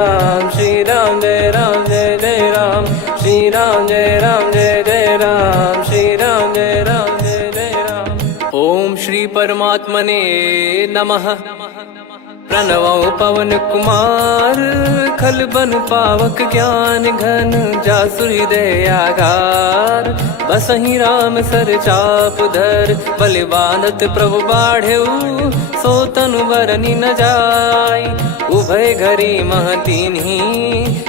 राम श्री राम जय जय राम श्री राम जय जय राम श्री राम जय जय राम। ओम श्री परमात्मने नमः। प्रणवो पवन कुमार खल बन पावक ज्ञान घन जासुर दयागार। बसहि राम सर चाप धर बलि बांधत प्रभु बाढ़ेऊ सो तनु बरनि न जाय। उभय घरी महतीन्ही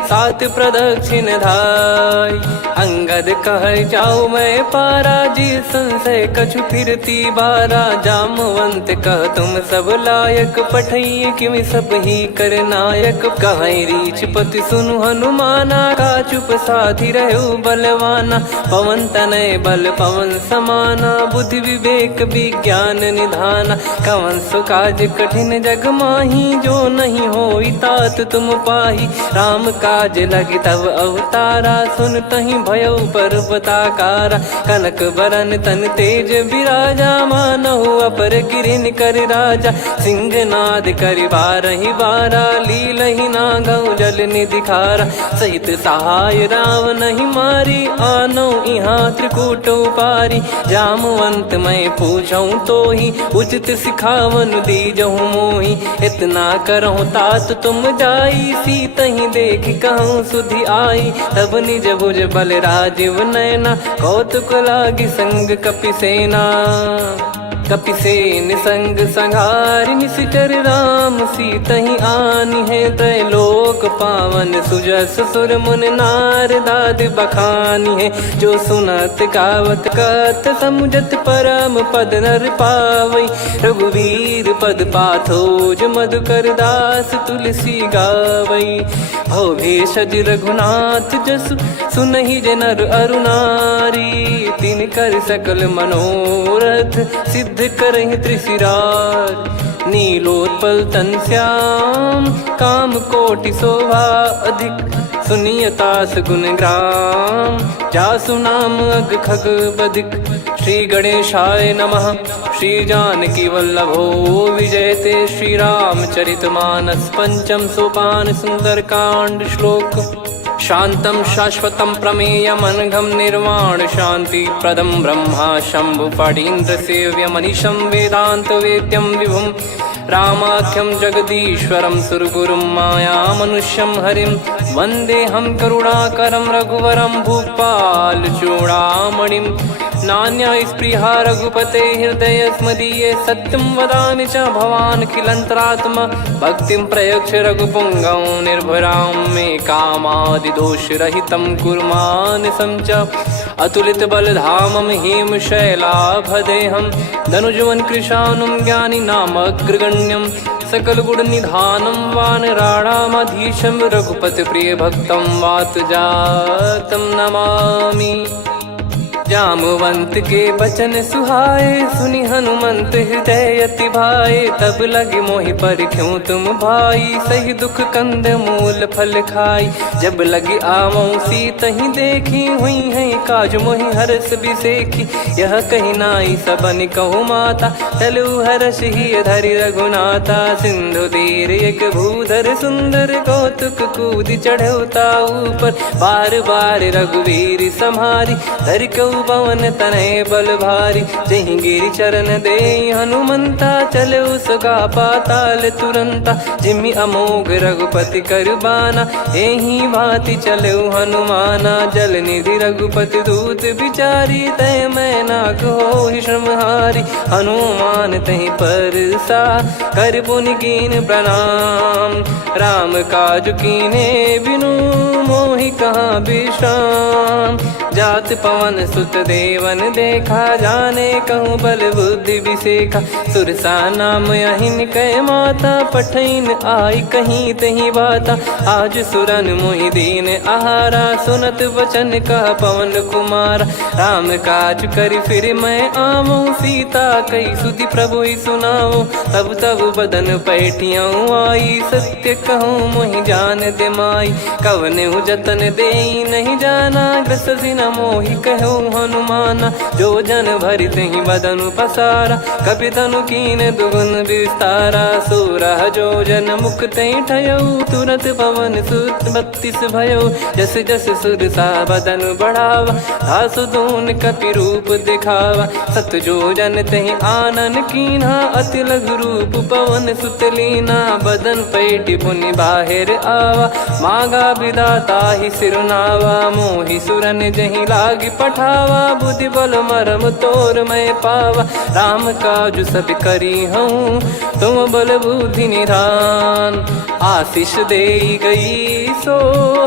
सात प्रदक्षिण धाय। अंगद कह जाऊ मैं पारा जी संशय कछु फिरती बारा। जामवंत कह तुम सब लायक पठई किमि सब ही कर नायक। कहीं रीछ पति सुनु हनुमाना का चुप साधि रहु बलवाना। पवन तनय बल पवन समाना बुद्धि विवेक विज्ञान निधाना। कवन सो काज कठिन जग माही जो नहीं होई तात तुम पाही। राम काज लगी तब अवतारा सुन तहि भयउ पर्वताकारा। कनक बरन तन तेज बिराजा मानहु अपर गिरिन कर राजा। सिंहनाद करि बारहि बारा लीलहि नागौ जल निधि खारा। सहित सहाय रावण ही मारी आनो इहाँ त्रिकूट पारी। जामवंत मैं पूछऊँ तो ही उचित सिखावन दीजहु मोहि। इतना करहु तात तुम जाई सीतहि देख कहूँ सुधि आई। तब निज भुज बल राजीव नैना कौतुक लागी संग कपिसेना। कपिसेन संग संहारि निशिचर राम सीतहि आनि है। त्रैलोक पावन सुजस सुर मुन नार दाद बखानी है। जो सुनत गावत कत समुझत परम पद नर पावई। रघुवीर पद पाथोज मधुकर दास तुलसी गावई। भव भेषज रघुनाथ जसु सुनहि जनर अरुनारी। तिन कर सकल मनोरथ सिद्ध करहि त्रिशिरार। नीलोत्पल तन श्याम काम कोटि शोभा अधिक। सुनियतास गुण ग्राम जासु नाम अग खग बधिक। श्री गणेशाय नमः। श्री जानकी वल्लभो विजयते श्री रामचरित मानस। पंचम सोपान सुंदर कांड श्लोक। शांतं शाश्वतं प्रमेयमनघं निर्वाण शांति प्रदं ब्रह्मा शंभु फणीन्द्र सेव्य मनीषं वेदांत वेद्यं विभुं। रामाख्यं जगदीश्वरं सुरगुरुं माया मनुष्यं हरिं। वन्देऽहं करुणाकरं रघुवरं भूपाल चूडामणिं। नान्या स्पृहा रघुपते हृदय स्मदीये। सत्यं वदामि च भवान् खिलन्तरात्मा। भक्तिं प्रयच्छ रघुपुङ्गं निर्भरां मे कामादिदोषरहितं कुर्मानसं च। अतुलित बलधामं हेमशैलाभदेहं धनुजवन कृशानुं ज्ञानिनामग्रगण्यं। सकल गुण निधानं वानराणामधीशं। रघुपति प्रिय भक्तं वातजातं नमामि। जामवंत के बचन सुहाए सुनि हनुमंत हृदय अति भाए। तब लगे मोहि परख्यूं तुम भाई सही दुख कंद मूल फल खाई। जब लगी आवऊं सीतहि देखी हुई है काज मोहि हरस बिसेखी। यह कही नाई सबन कहु माता चलु हरष ही धरि रघुनाथा। सिंधु तीर एक भूधर सुंदर कौतुक कूद चढ़ौता ऊपर। बार बार रघुवीर सम्हारी धरि कऊ पवन तनय बल भारी। जहि गिरि चरण दे हनुमंता चलो सगा पाताल तुरंता। जिमि अमोघ रघुपति कर बाना एहि भांति चलो हनुमाना। जल निधि रघुपति दूत बिचारी तय मैं नाग होहि श्रमहारी। हनुमान तहि परसा कर पुनि कीन प्रणाम। राम काज कीने बिनु मोहि कहाँ विश्राम। जात पवन सुत देवन देखा जाने कहूँ बल बुद्धि विसेखा। सुरसा नाम अहिन कै माता पठैन आई कहीं तही बाता। आज सुरन मोहि दीन आहारा सुनत वचन कह पवन कुमारा। राम काज करि फिर मैं आवऊं सीता कई सुधि प्रभु ही सुनाओ। तब तब बदन पैठियाँ आई सत्य कहूँ मोहि जान दे माई। कवन जतन दे नहीं जाना ग्रसि न मोहि कहु हनुमाना। जो जन भरि तहि बदनु पसारा, कपि तनु कीन दुगुन विस्तारा। सोरह जो जन मुख तहि ठयउ, तुरत पवन सुत 32 भयउ। जस जस सुर सा बदन बढ़ावा, आसु दून कपि रूप दिखावा। सत जो जन तहि आनन कीन्हा, अति लघु रूप पवन सुत लीना। बदन पैटि पुनि बाहिर आवा, मांगा विधाता ही सिरुनावा। मोहि सुरन जहि लागी पठावा, बुद्धि बल मरम तोर मैं पावा। राम काजु सब करी हूँ, तुम बल बुद्धि निधान। आशीष देई गई सो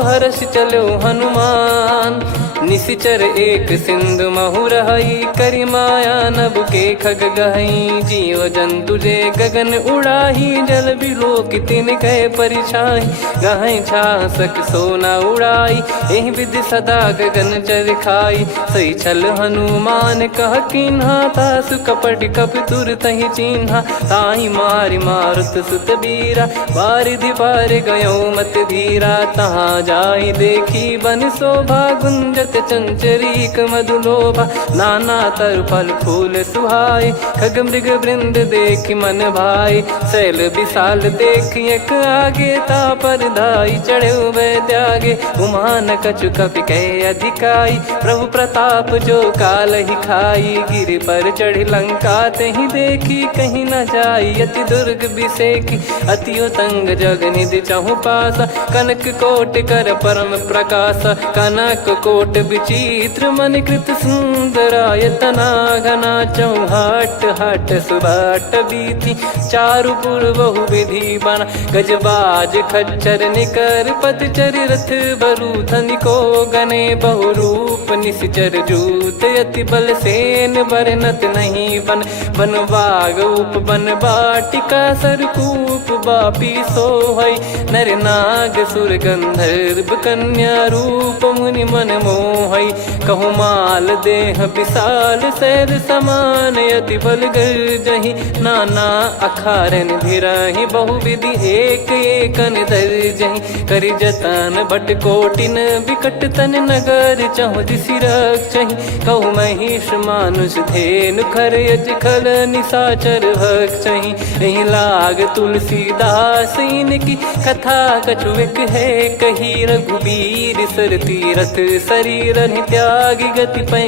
हर्ष चलो हनुमान। निशिचर एक सिंधु महु रहई, करि माया नभ के खग गहई। जीव जंतु जे गगन उड़ाही, जल बिलो तिन कह परिछाई। गहई छासक सोना उड़ाई, एहि विधि सदा गगन चर खाई। सही छल हनुमान कह कीन्हा, तासु कपट कपि तुर तहि चिन्हा। ताहि मारि मारुत सुत बीरा, बारिधि पार गयो मत धीरा। तहाँ जाई देखी बन शोभा, गुंजत चंचरीक मधुलोभा। नाना तर फल फूल सुहाए, खग मृग वृंद देख मन भाई। शैल विशाल देख एक आगे, तापर धाई चढ़े वै त्यागे। उमा न कछु कपि कह अधिकाई, प्रभु प्रताप जो काल ही खाई। गिर पर चढ़ी लंका तहि देखी, कहीं न जाई अति दुर्ग बिसेकी। अति उतंग जग निधि चहु पासा, कनक कोट कर परम प्रकाश। कनक कोट विचित्र मन कृत सुंदरायतना। घना चौहाट हाट सुबाट बीती, चारुपुर बहु विधि बना। गजबाज खच्चर निकर पतचर, रथ बरु धनिको गने। बहु रूप निशिचर जूत, अति बल सेन बरनत नहीं बन। बन बाग उप बन बाटिका, सरकूप बापी सोहई। नर नाग सुर गंधर्व कन्या, रूप मुनि मन मोहई। कहु माल देह विशाल, शैल समान अति बल गर्जहि। नाना अखारन भिरहि, बहु विधि एक एकन धरजहि। करि जतन भट कोटिन, विकट तन नगर चहु दिसि रक्षहि। कहु महिष मानुष धेनु, खर यज खल निशाचर भक्षहि। एहि लाग तुलसीदास इनकी, कथा कछु एक है कही। रघुबीर सर तीरथ शरीर त्यागी, गति पै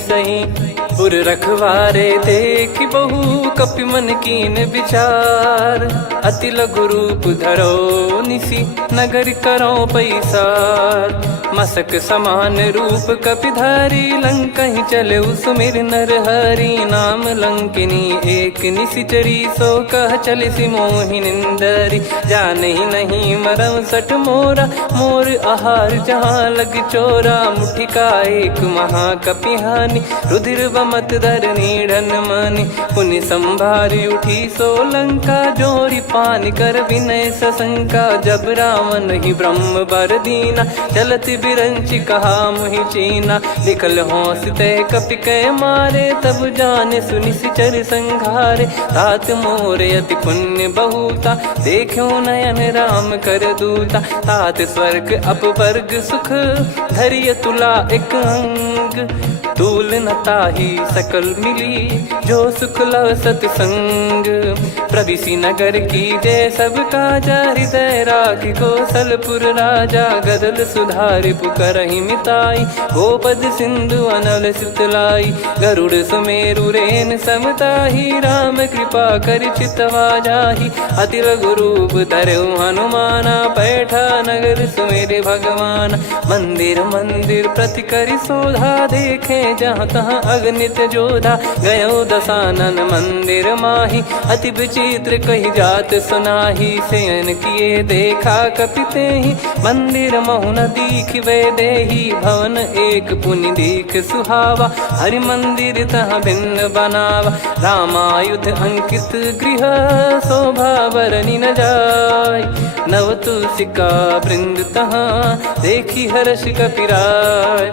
सही। पुर रखवारे देखि बहु, कपि मन कीन विचार। अति लघु रूप धरो निसी, नगर करो पैसार। मसक समान रूप कपि धारी, लंकहि चले सुमिर नर हरि। नाम लंकिनी एक निशिचरी, सो कह चलिसि मोहि निंदरी। जानहि नहीं मरम सठ मोरा, मोर आहार जहाँ लग चोरा। मुठिका एक महाकपि हानि, रुधिर बमत धरनी ढन मानि। पुनि संभारी उठी सो लंका, जोरी पानि कर विनय सशंका। जब रावण ही ब्रह्म बर दीना, चलति बिरंचि कहा मुहि चीना। निकल होंस ते कपि कै मारे, तब जाने सुनिशिचर संघारे। तात मोर अति पुण्य बहुता, देखो नयन राम कर दूता। तात स्वर्ग अपवर्ग सुख, धरिय तुला एक अंग। तूल न ताहि सकल मिली, जो सुख लव सतसंग। प्रविशि नगर की जय सब काजा, हृदय राखि कौशलपुर राजा। गदल सुधारि पुकारहि मिताई, गोपद सिंधु अनल सितलाई। गरुड़ सुमेरु रेन समताहि, राम कृपा करि चितवा जाहि। अति लघु रूप धरऊ हनुमाना, पैठा नगर सुमेरे भगवान। मंदिर मंदिर प्रति करि शोधा, देखे जहाँ तहाँ अगणित जोधा। गयो दशानन मंदिर माही, अति विचित्र कही जात सुनाही। शयन किए देखा कपि तेहि, मंदिर महु न दीख वे देही। भवन एक पुनि दीख सुहावा, हरि मंदिर तहाँ भिन्न बनावा। रामायुध अंकित गृह, शोभा बरनि न जाय। नव तुलसी का वृंद तहाँ, देखी हर्ष कपि राय।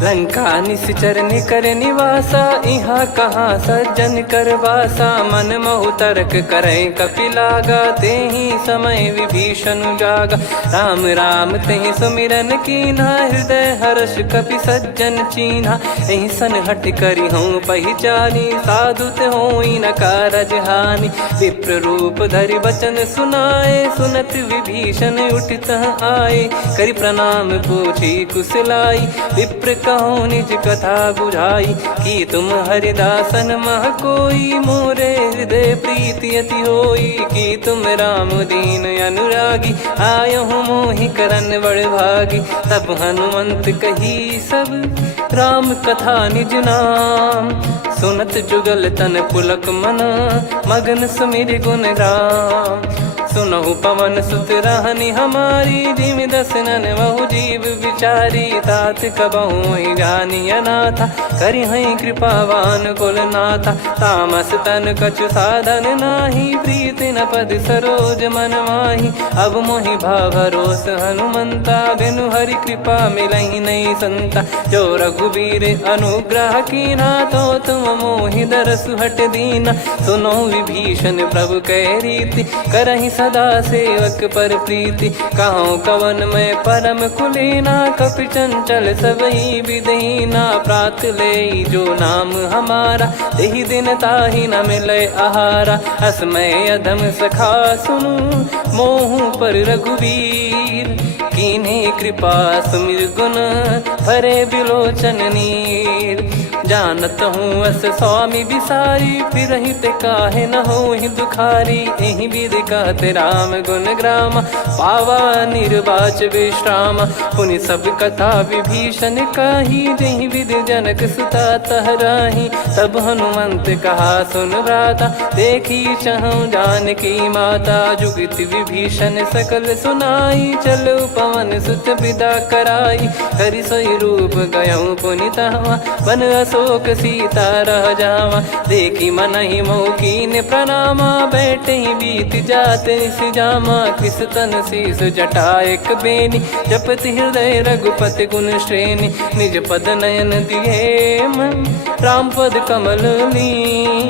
लंका निश्चर निकर निवासा, इहाँ कहाँ सज्जन कर वासा। मन महु तर्क करें कपिलागा, तेहि समय विभीषण जागा। राम राम तेहि सुमिरन कीन्हा, हृदय हर्ष कपि सज्जन चीन्हा। एहि सन हट करि हूँ पहिचानी, साधु ते होई न कारज हानि। विप्र रूप धरि बचन सुनाए, सुनत विभीषण उठितः आए। करि प्रणाम पूछी कुशलाई, विप्र कहो निज कथा बुझाई। कि तुम हरिदासन मह कोई, मोरे हृदय प्रीति अति होई। कि तुम राम दीन अनुरागी, आयहु मोहि करन बड़ भागी। तब हनुमंत कही सब राम कथा निज नाम, सुनत जुगल तन पुलक मना, मगन सुमिर गुण राम। सुनहु पवन सुत रहनी हमारी, जिमि दसनन महु जीव विचारी। तात कबहु ही जानी अनाथा, करि हई कृपावान कुल नाथा। तामस तन कछु साधन नाही, प्रीति न पद सरोज मन माही। अब मोहि भाव भरोस हनुमंता, बिनु हरि कृपा मिलहि नहीं संता। जो रघुबीर अनुग्रह कीना, तो तुम मोहि दरसु हट दीना। सुनो विभीषण प्रभु कह रीति, करहि सदा सेवक पर प्रीति। कहूँ कवन में परम कुलीना, कपि चंचल सबई विदहीना। प्रात ले जो नाम हमारा, तेहि दिन ताहि न मिले आहारा। असमय अधम सखा सुनु, मोहु पर रघुवीर। कीन्हे कृपा सुमिर गुण, भरे बिलोचन नीर। जानत हूँ अस स्वामी बिसारी, फिरहि ते काहे न होहि दुखारी। एहि विधि कहते राम गुण ग्राम, पावा निर्वाच विश्राम। पुनि सब कथा विभीषण काही, जेहि विधि जनक सुता तहराही। तब हनुमंत कहा सुन भ्राता, देखी चहु जानकी माता। जुगति विभीषण सकल सुनाई, चलो पवन सुत विदा कराई। हरि सोई रूप गयऊँ पुनि तहवा, बन अशोक सीता रह जावा। देखी मनहि मोह कीन्ह प्रणामा, बैठे ही बीत जाते निस जामा। किस तन शीस जटा एक बेनी, जपति हृदय रघुपति गुण श्रेणी। निज पद नयन दिए मन, राम पद कमल ली।